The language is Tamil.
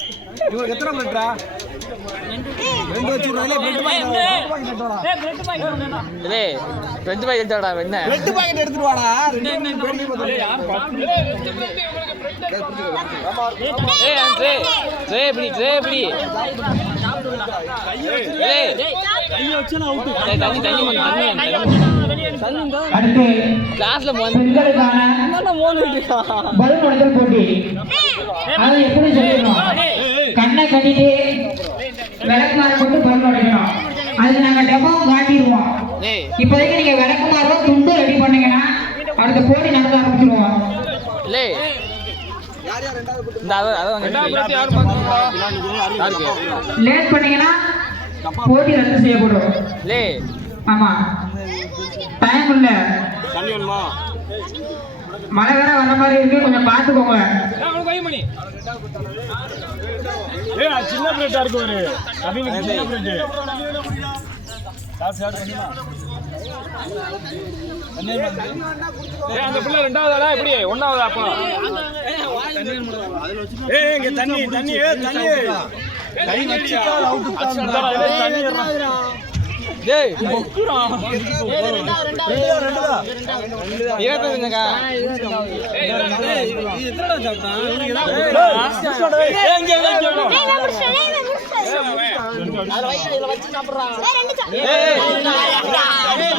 இவங்களுக்கு எத்தனை பிளேட்டா ரெண்டு பாக்கெட் இதே ரெண்டு பாய் எடுத்தாடா. என்ன? பிளட் பாக்கெட் எடுத்துட்டு வாடா ரெண்டு ஏய் ட்ரே ட்ரே கிளாஸ்ல போட்டி. கண்ணை கட்டிட்டு விளக்குமாறு போட்டு பலூன் உடைக்கணும் அது நாங்க டெமோவும் காட்டிடுவோம் இப்போதைக்கு நீங்க விளக்குமாறும் துண்டு ரெடி பண்ணீங்கன்னா அடுத்த போட்டி நடத்த ஆரம்பிச்சிருவோம். லேட் பண்ணீங்கன்னா போட்டி ரத்து செய்யப்படும். லே. ஆமா. டைம் இல்ல. மழை வேற வர மாதிரி இருக்கு கொஞ்சம் அது சின்ன பிளேட்டா இருக்கு ஒரு கபிலுக்கு சின்ன பிளேட் காசு ஏய், அந்த பிள்ளை ரெண்டாவதா எப்படி? ஒன்னாவதா அப்போ? ஏய் இங்க தண்ணி தண்ணி ஏய் தண்ணி. அவுட் தண்ணி டேய் தான் இருபத்தஞ்சுக்கா ரெண்டு ஏய்